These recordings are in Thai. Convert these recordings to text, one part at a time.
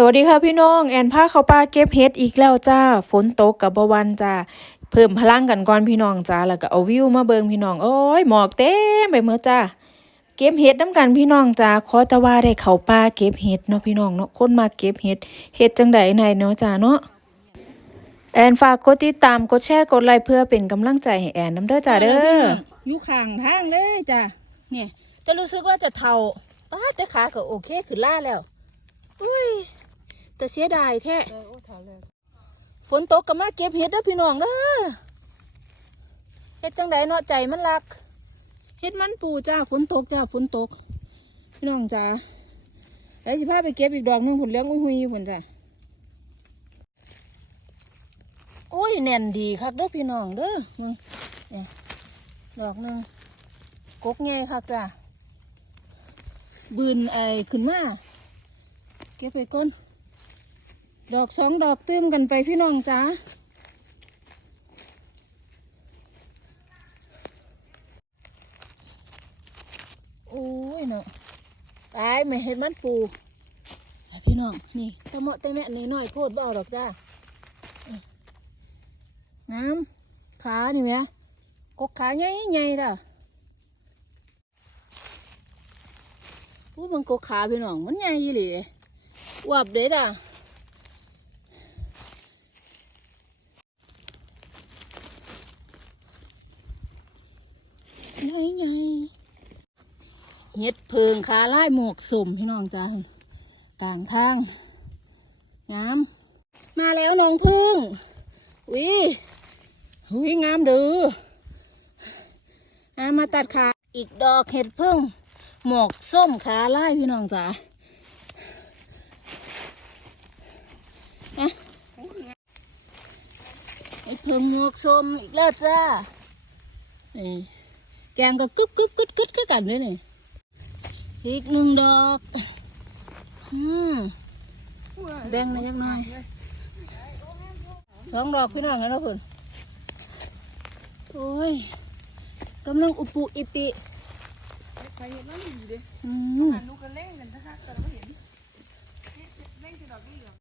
สวัสดีค่ะพี่น้อง แอนพาเขาปลาเก็บเฮ็ดอีกแล้วจ้า ฝนตกกับบวันจ้าเพิ่มพลังกันก่อนพี่น้องจ้าแล้วก็เอาวิวมาเบิงพี่น้องโอ้ยหมอกเต็มไปหมดจ้าเก็บเฮ็ดน้ำกันพี่น้องจ้าขอแต่ว่าได้เขาปลาเก็บเฮ็ดเนาะพี่น้องเนาะคนมาเก็บเฮ็ดเฮ็ดจังใดไหนเนาะจ้าเนาะแอนฝากกดติดตามกดแชร์กดไลค์เพื่อเป็นกำลังใจให้แอนน้ำเด้อจ้าเด้ออยู่ข้างทางเลยจ้ะเนี่ยจะรู้สึกว่าจะเท่าป้าแต่ขาก็โอเคขึ้นล่าแล้วอุ้ย แต่เสียดายแท้ฝนตกก็มาเก็บเห็ดเด้อพี่น้องเด้อเฮ็ดจังไดเนาะใจมันรักเฮ็ดมันปูจ้าฝนตกจ้าฝนตก พี่น้องจ้าแล้วสิพาไปเก็บอีกดอกหนึงผลเลี้ยงอุ้ยหุยๆผลจ้ะโอ้ยแน่นดีคักเด้อพี่น้องเด้อมึงเนี่ยดอกหนึงกกไงค่ะจ้ะบืนไอ้ขึ้นมาเก็บไปก้น ดอกสองดอกตื้มกันไปพี่น้องจ้าโอ้ยเนาะตายไม่เห็นมันปูพี่น้องนี่ตะเมาะตะแม่นี่น้อยโพดเบาดอกจ้าน้ำขานี่ไหมกกขาใหญ่ใหญ่ๆจ้ะอู้มันกกขาพี่น้องมันใหญ่ยี่หลีอวับเด็ดอะ ใหญ่ใหญ่เห็ดเพิงขาไล่หมวกสมพี่น้องจ้ากลางทางงาม มาแล้วน้องพึ่งวิวิงามเดืออามาตัดขาอีกดอกเห็ดพึ่ง หมวกส้มขาไล่พี่น้องจ๋าอะไอ้เพิ่มหมวกส้มอีกแล้วจ้านี่ แกงก็กึบกึบกึดกึดก็กันเลยนี่อีกหนึ่งดอกอืมแบ่งหน่อยจักหน่อยสองดอกพี่น้องกันนะเพิ่นโอ้ยกำลังอุปุอิปิไปเห็นนั่นอยู่ดิอืมลูกกันเล่นกันนะคะแต่เราไม่เห็นเล่นกันดอกนี่เหรอ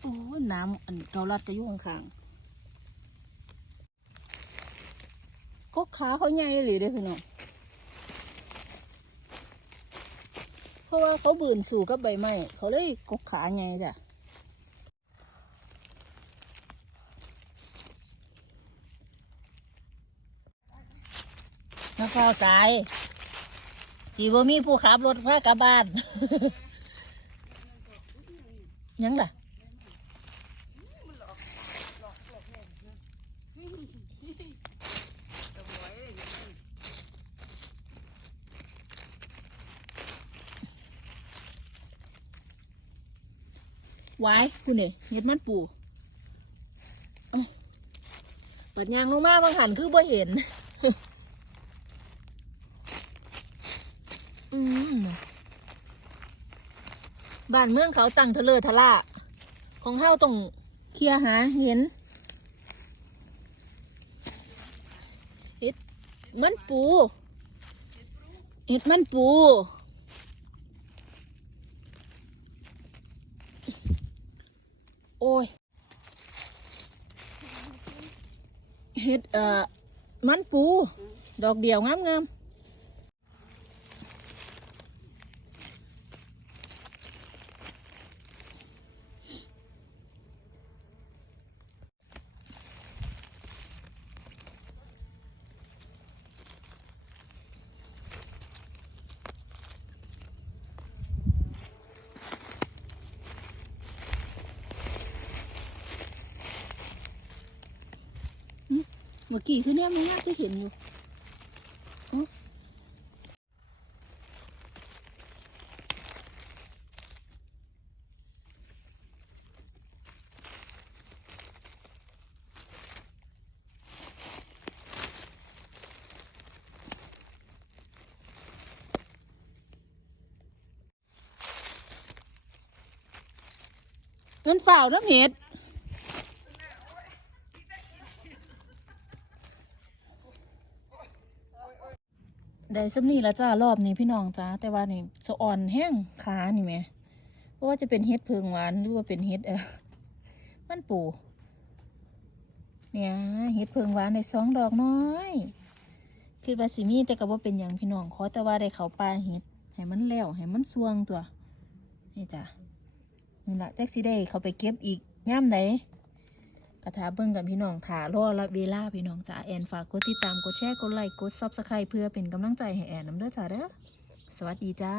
โอ้ยน้ำอันเกาลัดก็อยู่งข้างๆ ก็ขาเขาใหญ่เลยเด้พี่น้องเพราะว่าเขาบืนสู่กับใบไม้เขาเลยกกขาใหญ่จ้ะมาข้าวสายสีบ่มีผู้ขับรถพากลับบ้าน ยังล่ะ ไว้คุณเนี่ยเห็ดมันปูเปัดยางลงมาบางหันคือบ่เห็น อืมบ้านเมืองเขาตั้งเทะเลทะละของเฮาต้องเคลียร์หาเห็นเห็ดมันปูเห็ดมันปู โอ้ยเห็ดเอ่อมันปู ดอกเดียวงามงาม เมื่อกี้คือเนี่ยมันน่าจะเห็นอยู่อ๊ะมันเปล่าน้ำเห็ด ได้สำนีแล้วจ้ารอบนี้พี่น้องจ้าแต่ว่านี่สะอ่อนแห้งขานี่แหมเพราะว่าจะเป็นเฮ็ดเพิงหวานหรือว่าเป็นเฮ็ดเออมันปูเนี่ยเฮ็ดเพิงหวานในสองดอกน้อยคือว่าสิมีแต่ก็บ่เป็นอย่างพี่น้องขอแต่ว่าได้เขาปลาเฮ็ดให้มันแล้วให้มันสวงตัวนี่จ้ะนี่ละแจ็คสิได้เขาไปเก็บอีกย่ามไหน กระถาเบิ่งกันพี่น้องถารอละเวลาพี่น้องจ๋าแอนฝากกดติดตามกดแชร์กดไลค์กดซับสไครต์เพื่อเป็นกำลังใจให้แอนน้ำเด้อจ้าเด้อสวัสดีจ้า